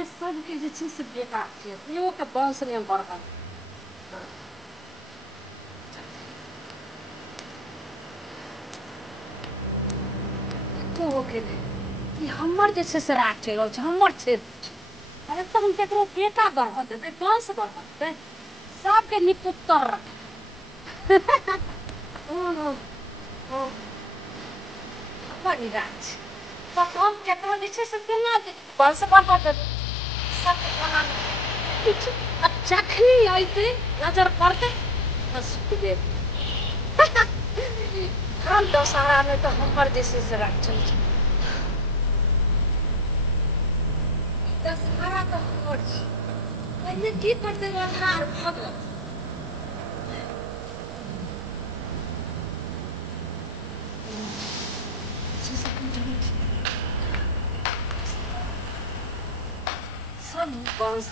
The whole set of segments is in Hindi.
ये सब के जे छै से बेकार छै एगो के बंश नहीं बढ़ल को हो के ई हमर जे छै से राख छै हमर छै अरे तो हम केकरो बेटा बढ़ देबै वंश बढ़ देबै सबके निपुत्तर बड़ी राख छै तो हम केकरो जे छै से केना वंश बढ़ देबै सब बना अच्छा खी आइते नजर पड़ते बस दे हम दशहरा में तो हमर जैसे से राख चल दशहरा तो हमर पहले की करते आधार भगवत सब बंश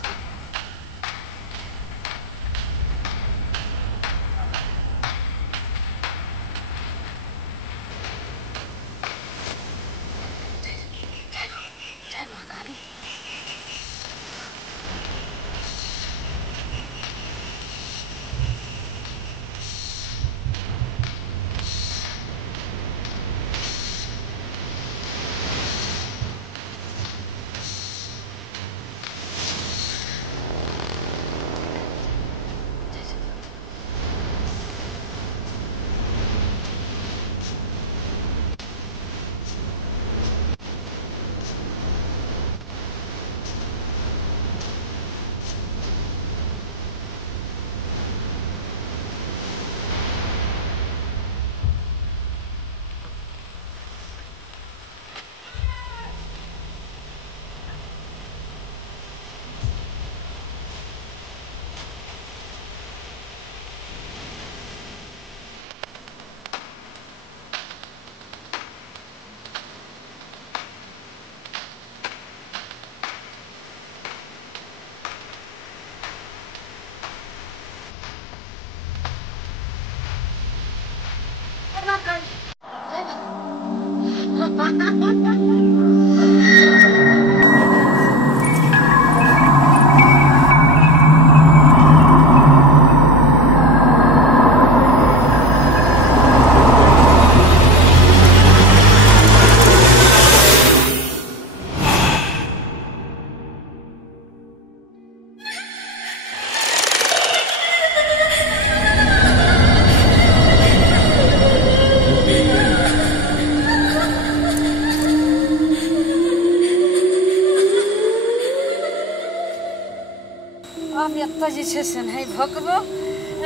से नहीं भकबो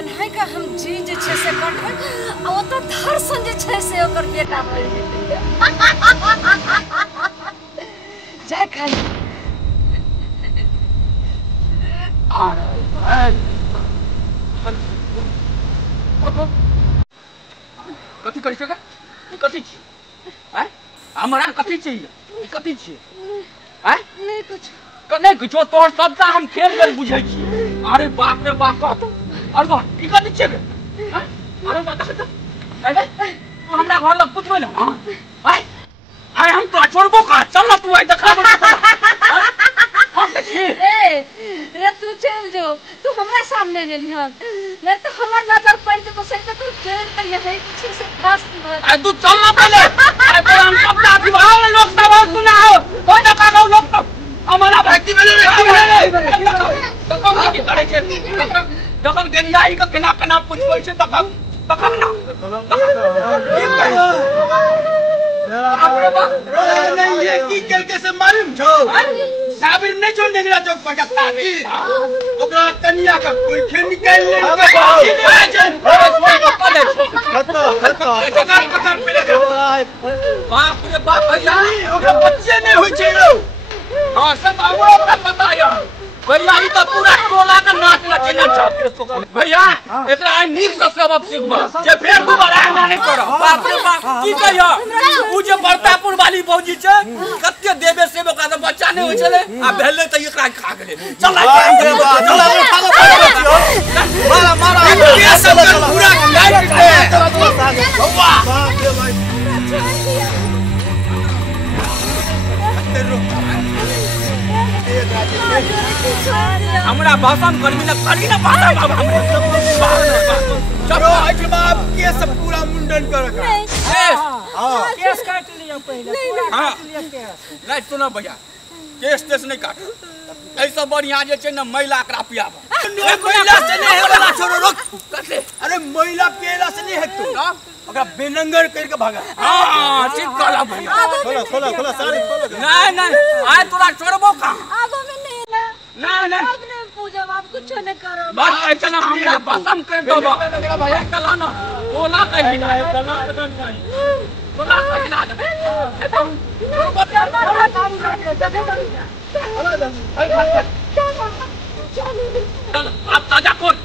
नहीं का हम जी जे छे से कटबे आ ओ तो धर्षण जे छे से ओकर बेटा भइल जेतै जाय खाली कथी करै छै कथी छी हैं हमरा कथी चाहिए कथी छी हैं नहीं कुछ नहीं कुछो तोहर सबटा हम खेल कर बुझै छी अरे बाप रे बाप कहतो अरे वाह की कथी छै अरे बता तो तू हमरा घर लग पूछबे ना हां हाय हम तो छोड़बो का चल ना तू आई देखा रे तू चल जो तू हमरा सामने गेलियो नहीं तो हमर नजर पड़ जे तो सही तू चल त यही कुछ से खास तू चल ना पहले अरे हम सबटा विभाग लोग सब सुनाओ कोई ना कागो लोग हमारा व्यक्ति में तो कम की करे छे जखन गंजाई का केना केना पूछबै छै तखन ना नहीं ये की केल के से मालूम छौ साबिर नहीं छौ नेगरा चौक पर कत्ता दी ओकरा कनिया का कोई खे निकाल ले बाप रे बाप भैया ओकरा बच्चे नहीं होय छै रो हां सब हमरो पता है भैया ई तो पूरा टोला का नाच नचना छ भैया एकरा आई नीक से सबक सिखबा जे फेर दोबारा एना नहीं करो बाप रे बाप की कहियो उ जे बरतापुर वाली बौजी छ कत्ते देबे से ओकरा तो बच्चा नहीं होय छले आ भेले त एकरा खा गेले चल मारा मारा ये सब पूरा नाइट दे वाह बाप रे भाई अत्ते रुक हमरा भाषण करबी ना करी ना भाषण अब हमरे चलो आज बाप के सब पूरा मुंडन कर केस काट लिया पहले पूरा काट लिया केस नहीं सुनो भैया केस तेस नहीं काट ऐसा बढ़िया जे छै ना महिला एकरा पियाबा महिला से नहीं है वाला छोरो रुक कैसे अरे महिला पेला से नहीं है तू ओकरा बेनंगर करके भागा हां ठीक कहला भैया खोला सारी खोलो नहीं नहीं आज तोरा छोड़बो का आगो में नहीं ना नहीं आपने पूजा आप कुछ नहीं करो बस ऐसा ना हमरा भाषण कर दो भैया कला ना बोला कहीं ना कला नहीं बोला कहीं ना आप ताजा कौन